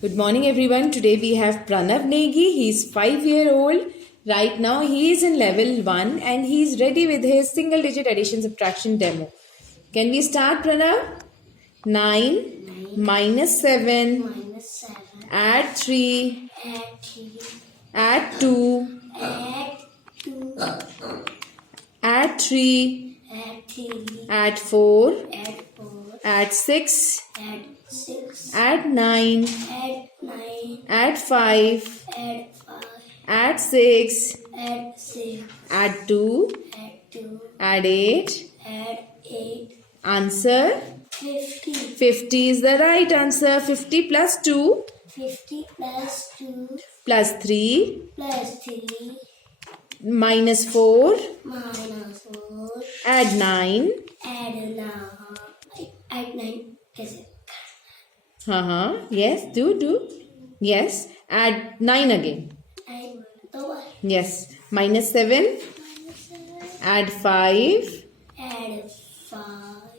Good morning everyone. Today we have Pranav Negi. He is 5-year old. Right now he is in level 1 and he is ready with his single digit addition subtraction demo. Can we start, Pranav? 9 minus 7 add 3 add 2 add 3 add 4 add 6 add 9 add 5 add 6 add 2 add 8 answer 50 is the right answer. 50 plus 2 plus 3 minus 4 add 9 yes, do yes, add 9 again. Yes, minus 7 add 5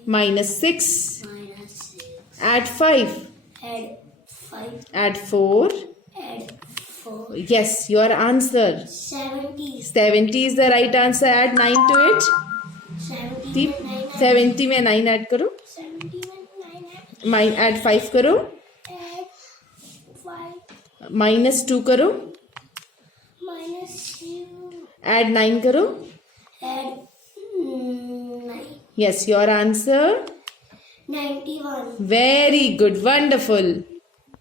minus 6 add 5 add 4 yes, your answer 70 is the right answer. Add 9 to it. 70 में 9 add करो. add 5 करो. minus 2 करो. add 9 करो. Yes, your answer 91. Very good, wonderful.